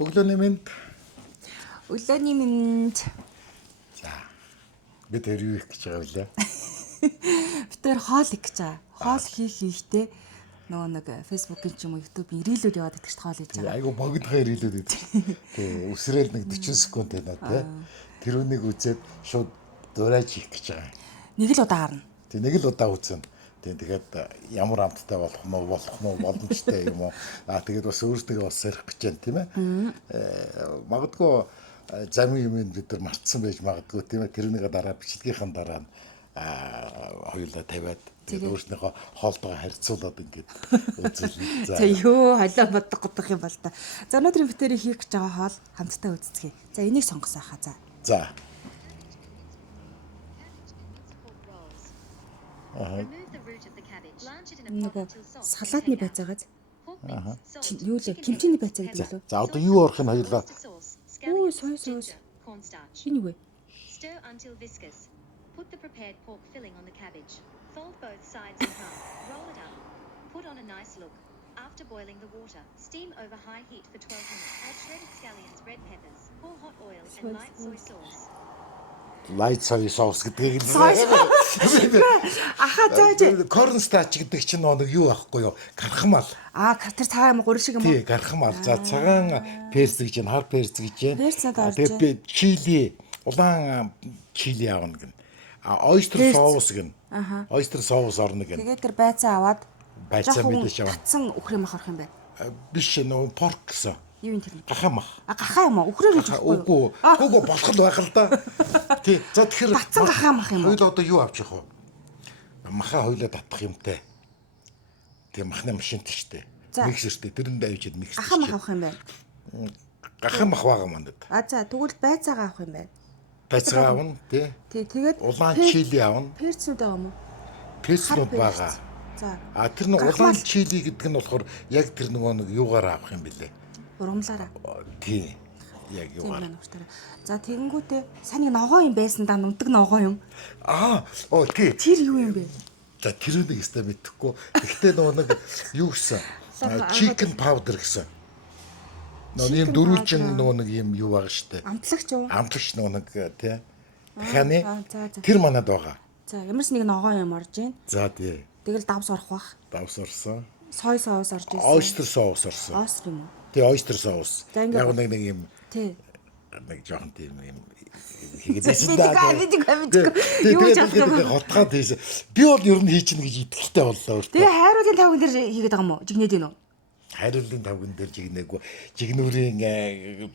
Өглөөний мэнд. Өглөөний мэнд. За. Бид хоёр юу их гэж байгаа вэ? Бид хоёр хоол их гэж байгаа. Хоол хийхдээ нөгөө нэг Facebook-ийн ч юм уу YouTube-ийн рилүүд яваад идэх чинь хоол хийж байгаа. Айгу богдохоо рилүүд идэх. Тий, үсрээл нэг 40 секунд байна тий. Тэр үнийг үзээд шууд дуурайж хийх гэж байгаа. Нэг л удаа харна. Тий, нэг л удаа үзнэ. Тэгээд ямар амттай болох нь боломжтой юм уу? Тэгээд бас өөрсдөө бас сэрэх гэж байна тийм ээ. Магадгүй замын юм бид нар мартсан байж магадгүй тийм ээ. Тэрнийг дараа бичлэгийнхэн дараа хоёулаа тавиад тэгээд өөрснийхөө хоолтойгоо харьцуулаад ингээд үзүүлнэ. За ёо халаа бодох юм бол та. За өнөөдрийн битэрийг хийх гэж байгаа хоол хамтдаа үзцгээе. За энийг сонгосон хаа за. За. Нөгөө салаатны байцаагаас. Юу л кимчиний байцаа гэдэг лөө. За одоо юу орох нь хоёулаа. Оо сойс. Энэ юу вэ? Stir until viscous. Put the prepared pork filling on the cabbage. Fold both sides in half. Roll it up. Put on a nice look. After boiling the water, steam over high heat for 12 minutes. Add shredded scallions, red peppers, pour hot oil and light soy sauce. Light soy sauce гэдэг нь. Аха зааж. Cornstarch гэдэг чинь нэг юу аахгүй юу? Гархамал. Тэр цагаан юм гуршиг юм уу? Тий, гархамал. За цагаан перц гэж байна, хар перц гэж байна. Перц надад орж байна. Тэгээд чили, улаан чили аавна гэн. Oyster sauce гэн. Oyster sauce орно гэн. Тэгээд тэр байцаа аваад байцаа мэдээж аваа. Татсан үхрийн мах орох юм байна. Биш нөө порк гэсэн. Юу юм тэр? Гахамах. Гахаа юм уу? Үхрээр гэж байхгүй юу? Үгүй болох л байх л да. Тий. За тэгэхээр татсан гахаа мах юм уу? Хоёул одоо юу авчих вэ? Махаа хоёулаа татах юмтай. Тэгээ махны машинт штэ. Миксертэй тэрэнд авчиад миксер. Гахаа мах авах юм байна. Гахаа мах байгаа мандад. За тэгвэл байцаагаа авах юм байна. Байцаа аавна тий. Тэгээд улаан чили аавна. Перцнүүд байгаа юм уу? Перцнүүд байгаа. За. Тэр нэг улаан чили гэдэг нь болохоор яг тэр нэг юугаар авах юм бэлээ. Урамлаараа. Тий. Яг юугаар. За тэгэнгүүтээ сайн нэг ногоо юм байсан да нундаг ногоо юм. Тий. Тэр юу юм бэ? За тэр үнийг өстой мэдэхгүй. Гэхдээ нэг юу гэсэн? Chicken powder гэсэн. Нэг юм дөрвөлжин нэг юм юу байгаа штэ. Амтлагч юу? Амтлагч нэг тий. Дахианы. Тэр манад байгаа. За ямарс нэг ногоо юм орж ийн. За тий. Тэгэл давс орох бах. Давс орсон. Сой соус орж ирсэн. Oyster sauce орсон. Oyster юм уу? Тий, oyster sauce. Яг нэг юм. Тий. Нэг жоохон тийм юм хийгээдсэн даа. Юу ч авах юм. Хотгоод хийсэн. Би бол ер нь хийчихнэ гэж итгэлтэй боллоо өөртөө. Тэгээ хайруулын тавган дээр хийгээд байгаа юм уу? Жигнээд юм уу? Хайруулын тавган дээр жигнээгүй. Жигнүүрийн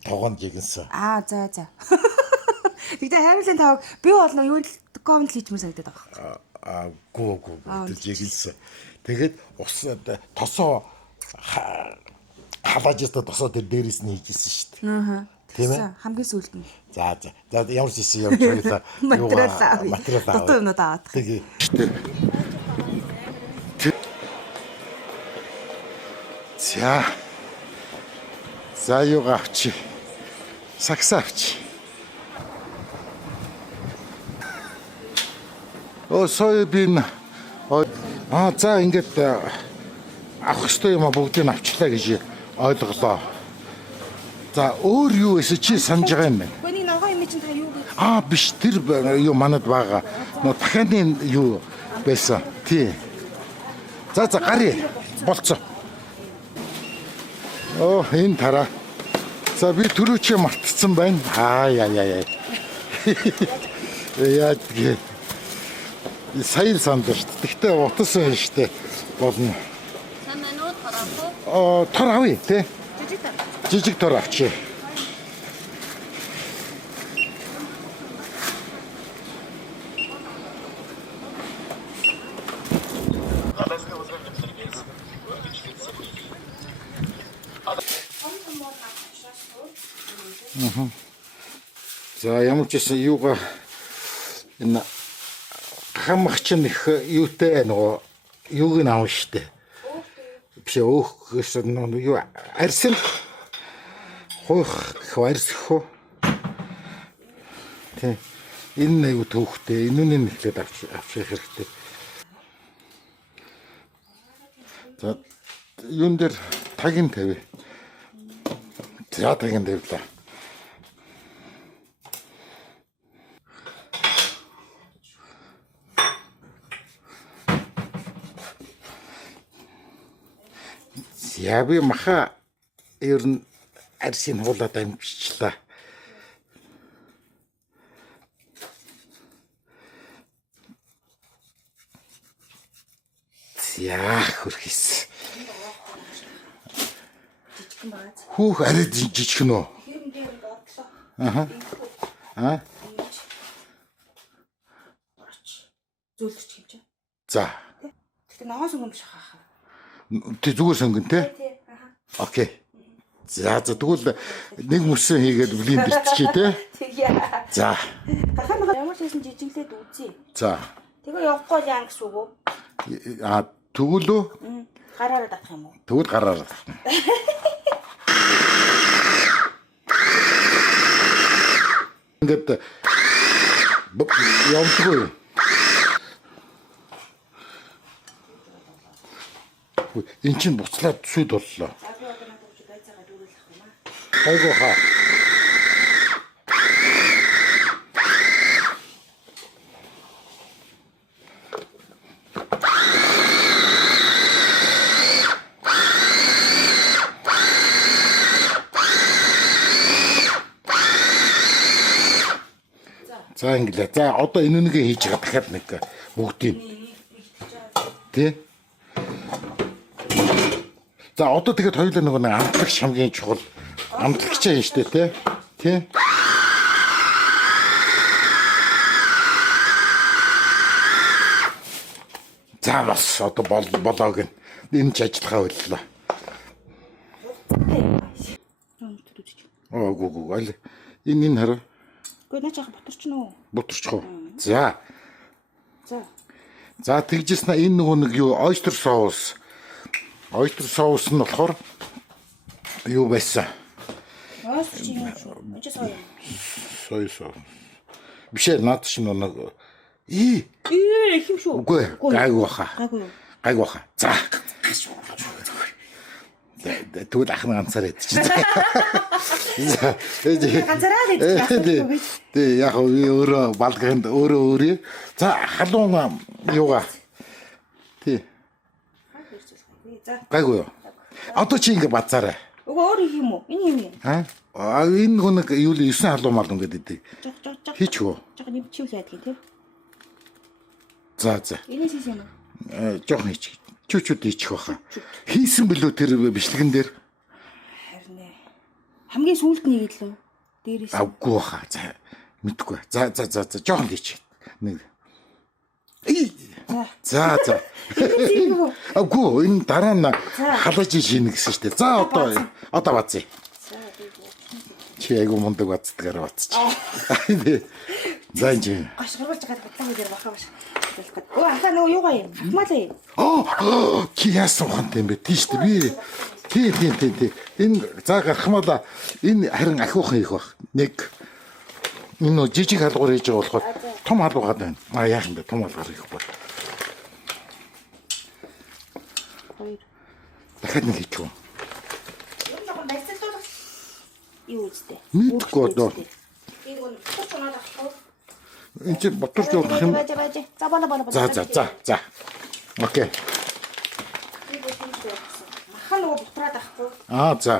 тогоонд жигнэсэн. За. Тэгтээ хайруулын тавг би бол юу л комент хийчмээр санагдаад байгаа. Гүү тэр жигнэсэн. Тэгээд ус тосоо халаажтай тосоо тэр дээрээс нь хийжсэн шүү дээ. Тийм ээ. Хамгийн сүүлд нь. За ямар ч хийсэн явж байлаа. Материал аваад. Дутуу юмнууд аваад. Тэгээ. За юу авчи. Сакс авчи. Соёбин. За ингээд авах ёстой юм бүгдийг авчлаа гэж ойлголоо. За өөр юу эсэ чи санаж байгаа юм бэ? Гүний ногоо юм чинь та юу гэж? Биш тэр юу манад байгаа. Нөө дахианы юу байсан. Тий. За гарья. Болцоо. Энэ тараа. За би түрүү чи мартцсан байна. Яа. Яа тэгээ. Сайн санд шүү дээ. Тэгтээ утсан шүү дээ. Болно. Тор авъя тий. Жижиг тор авчи. За ямар ч гэсэн юугаа энэ хамгач их юутай нөгөө юуг нь авна штэ. Биш өөхөөс нөгөө юу арьсан хойх арьсхоо. Тэ энэ аюу төвхтэй энүүний нэхлээд авчих хэрэгтэй. За юун дээр тагийн тавь. За тэгин дэвлээ. Яби маха ер нь арсын хуулаад амжичлаа. Яа хөрхис. Жижигхэн бааз. Хүүх арай жижигхэн үү? Хэрэн дээр бодлоо. Аха. Аа. Зөөлөрч хэмжээ. За. Тэгтээ ногоос өнгөн биш хаа. Тэг зүгээр сонгон те. Тий. Аха. Окей. За тэгвэл нэг мөсөн хийгээд блендерчээ те. Тэгье. За. Гахаа ямар ч хэсэн жижиглээд үзье. За. Тэгээ явахгүй л яана гэсэн үг үү? А тэгвэл үү? Гараараа татах юм уу? Тэгвэл гараараа. Ингээд явдгүй. Энд чинь буцлаад сүд боллоо. За би одоо надад өгч байцаагаа дүүрүүлэх юм аа. Айгуу хаа. За инглээ. За одоо энэ нэгэ хийж байгаа дахиад нэг бүгдийг. Тэ? За одоо тэгээд хоёулаа нөгөө нэг амтлагч хамгийн чухал амтлагчаа юм штэ тэ? Тэ? За бас одоо болоог нь энэ ч ажиллахаа боллоо. Гүү аль энэ хараа. Гэхдээ наа чаха бутарч нөө. Бутарчих уу. За. За. За тэгжсэн энэ нөгөө нэг юу oyster sauce. Oyster sauce нь болохоор юу байсан? Оос чи юм шүү. Энд сая. Сой sauce. Бишээ наад чинь нэг Их юм шүү. үгүй гайг баха. Гайгүй юу? Гайг баха. За. Тэгвэл ахна ганцаар ядчих. За. Ганцаараа л идэх. Тэг яг өөрөө балганд өөрөө. За халуун юугаа. Тий. За. Гайгүй юу? Одоо чи ингэ бацаарай. Уг өөр юм уу? Энэ юм юм. Энэ нэг юу л 9 халуун мал ингээд идэв. Жог. Хийчихв. Жог нэм чивлээд гэх тийм. За. Энэ хийс юм уу? Жохон хийчих. Чүчүүд хийчих баха. Хийсэн билүү тэр бичлэгэн дээр? Харин ээ. Хамгийн сүүлд нэг илүү. Дээрээс. Авгүй баха. За мэдгүй. За. Жохон хийчих. Нэг. За. Авгүй энэ дараа нь халаж шийнэ гэсэн штэ. За одоо бацъя. Чи айгу мундаг бацдгаар бацчих. За энэ. Гаш гаргаж байгаа бодлоо дээр баха баш. Оо ахаа нөгөө юугаа юм? Ахмалаа. Чи яасан ухаантай юм бэ? Тийш дээ би. Тий. Энэ за гарахмаала энэ харин ахиухан их бах. Нэг энэ жижиг халгуур хийж байгаа болохоор том халуугаад байна. Яах юм бэ? Том халгаар их бол. Дахиад нэг хийчихв. Юм жоохон байцаалуулах. Юу үстэй? Мэдгүй одоо. Энийг нь бутарч унаад авах. Энд чи боторч явах юм. За бала. За. Окей. Махан нөгөө бутраад авахгүй. За.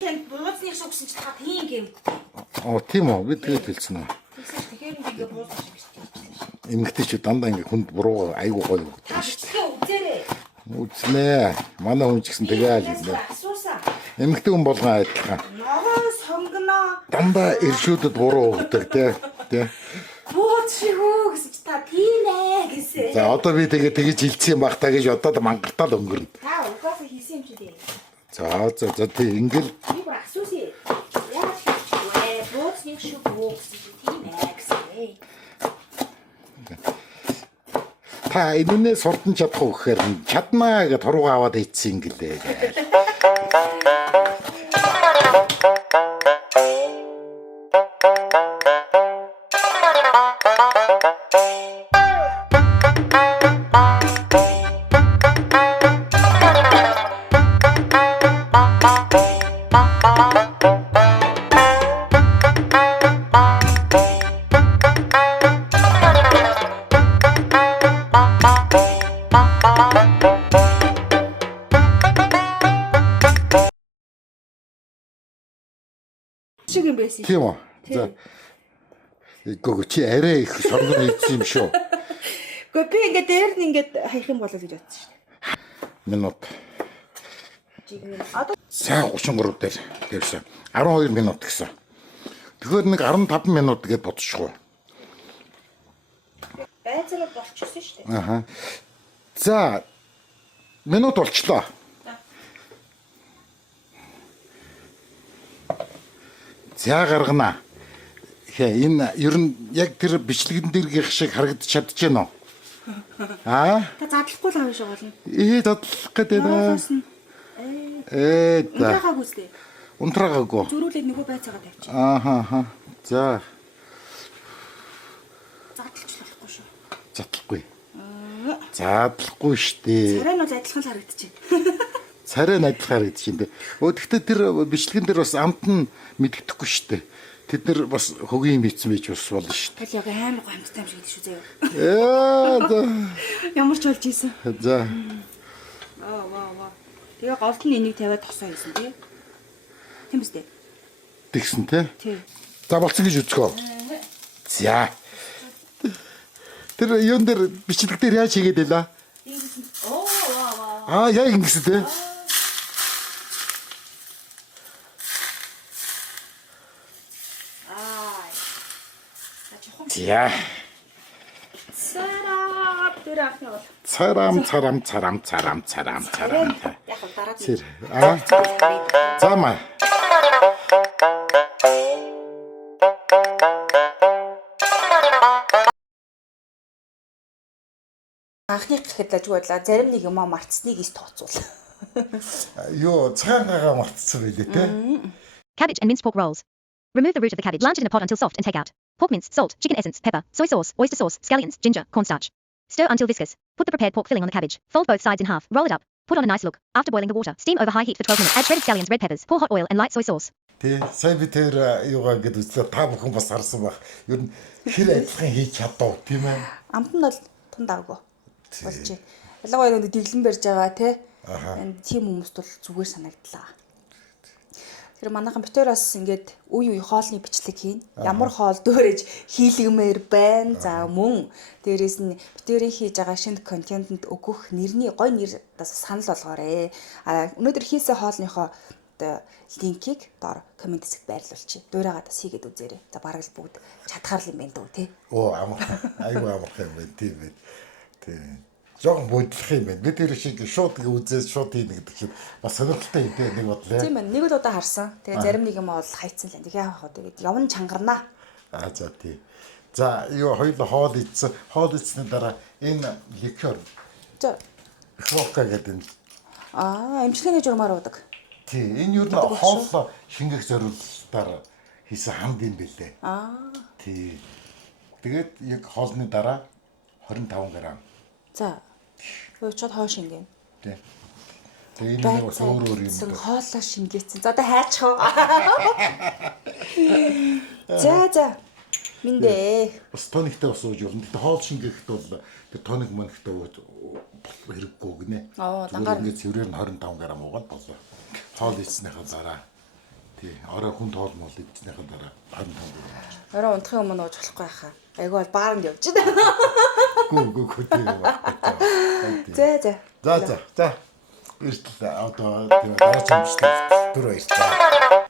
Бууцны шүүгсэн чи та тийм гэм. Тийм үү? Би тэгээд хэлсэн үү? Тэгэхээр ингэ бууцсан шиг шүү. Эмэгтэйчүүд дандаа ингэ хүнд буруу айгуу гоё өгдөг Та шүү дээ. бичлэгээ үзээрэй. Үзнэ. Манай хүн ч гэсэн тэгээл хэлнэ. Асуусан. Эмэгтэй хүн болгон адилхан. Ногоон сонгоно. Дандаа иршүүдэд буруу өгдөг тий. Бууц шиг үү гэсэн чи та тийм ээ гэсэн. За одоо би тэгэж хэлсэн юм бах та гэж одоо мангартаал өнгөрнө. Та угаасаа хийсэн юм чи дээ. За тий ингээл Би бүр асуусан. Яаж хийчихвэ? Бууцны шиг үү гэсэн чи тийм ээ гэсэн. та энэнээ сурдан чадах уу гэхээр чаднаа гэж туруугаа аваад ийдсэн гэлээ гээл. Шиг юм байсан. Тийм үү. За. Гоо чи арай их сонгон ийдсэн юм шүү. Гэхдээ би ингээд дээр нь ингээд хаях юм болоо гэж бодсон шүү дээ. Минут. Одоо Сайн 33 дээр гэсэн. 12 минут гэсэн. Тэгэхээр нэг 15 минут гэж бодчихгүй. байцаараа болчихсон шүү дээ. Аха. За. Минут болчлоо. За гаргана. Энэ ер нь яг тэр бичлэгэн дээргийнх шиг харагдаж чадчихэв нөө. Аа? Та задлахгүй л авах шиг болно. Задлах гэдэг наа. Да. Унтраагааг үстэй. Унтраагаагүй. Зөрүүлээд нөгөө байцаагаа тавьчих. Ааха. За. Задлч болохгүй шүү. Задлахгүй. Задлахгүй штэ. Царай нь бол адилхан л харагдчихэв. Царай нь адилхан харагдчихэв. Гэхдээ тэр бичлэгэн дээр бас амт нь мэддэхгүй штэ. Тэд нар бас хөгийн мэдсэн байж бас болно штэ. Тэгэл яг амар гоо амттай юм шиг гэдэг шүү заяа. Ямар ч болж ийсэн. За. Ваа. Тэгээ голд нь энийг тавиад тосоо хийсэн тий. Тийм үстэй. Тэгсэн те. Тий. За болцсон гэж үзгөө. За. Тэр юун дээр бичлэг дээр яаж хийгээд байлаа? Ваа. Яг ингэсэн те. За. Тэр ахны бол. Царам. Яг дараа нь. Цэр. За маа. Анхны гэхэд л ажгүй зарим нэг юм мартсныг ис тооцвол. Йоо, цагаагаа мартсан байлээ те. Cabbage and minced pork rolls. Remove the root of the cabbage, blanch it in a pot until soft and take out. Pork mince, salt, chicken essence, pepper, soy sauce, oyster sauce, scallions, ginger, cornstarch. Stir until viscous. Put the prepared pork filling on the cabbage. Fold both sides in half. Roll it up. Put on a nice look. After boiling the water, steam over high heat for 12 minutes. Add shredded scallions, red peppers, pour hot oil and light soy sauce. Тэ сайн би тэр юугаа гэдэг үзлээ та бүхэн бас харсан байх. Ер нь хэр адилхан хийж чадав тийм ээ. Амт нь бол тунд авгүй. Болж. Ялангуяа нэг дэглэн барьж байгаа те. Энэ тийм хүмүүст бол зүгээр санагдлаа. Тэр манайхан битээрээс ингээд үе хоолны бичлэг хийн. Ямар хоол дөөрэж хийлгэмээр байна. За мөн дээрээс нь битээрийн хийж байгаа шинэ контентэнд өгөх нэрний гой нэр санал болгоорой. Өнөөдөр хийсэн хоолныхоо линкийг доор комент хэсэгт байрлуулчих. Дуурайгаа бас хийгээд үзээрэй. За бараг л бүгд чадхаар л юм байна дөө тий. Оо амархан. Айгүй амархан юм байна тийм ээ. Тийм. Жог бодлох юм байна. Бид тэр шиг шууд үзээд шууд хийнэ гэдэг чинь бас сонирхолтой юм тийм нэг бодлоо. Тийм байна. Нэг л удаа харсан. Тэгээ зарим нэг юм бол хайцсан л. Тэгээ яах вэ? Тэгээд явна чангарнаа. За тий. За юу хоёул хоол идсэн. Хоол идсний дараа энэ ликер. За. Хвока гэдэг нь. Эмчилгээний журмаар удаг. Тий. Энэ юу н хоол шингэх зорилгоор хийсэн хамт юм бэлээ. Тий. Тэгээд яг хоолны дараа 25 г. За. Уучаад хоо шингэн. Тий. Тэгээ энэ бас өөр юм байна. Хоолоо шингээсэн. За одоо хайчих. За. Миндээ. Бас тониктэй бас ууж болно. Тэгтээ хоол шингээхэд бол тэр тоник монихтэй хэрэггүй гинэ. Дангаар ингээд цэврээр нь 25 г уугаад болоо. Хоол идснийхаа дараа. Тий. Орой хүнд хоол мол идснийхаа дараа 25 г. Орой унтахын өмнө ууж болохгүй хаа. Айгүй бол баарнд явж байна. Гүү тийм За. За. Эртэл одоо дараагийн бичлэг дөрөв баярлалаа.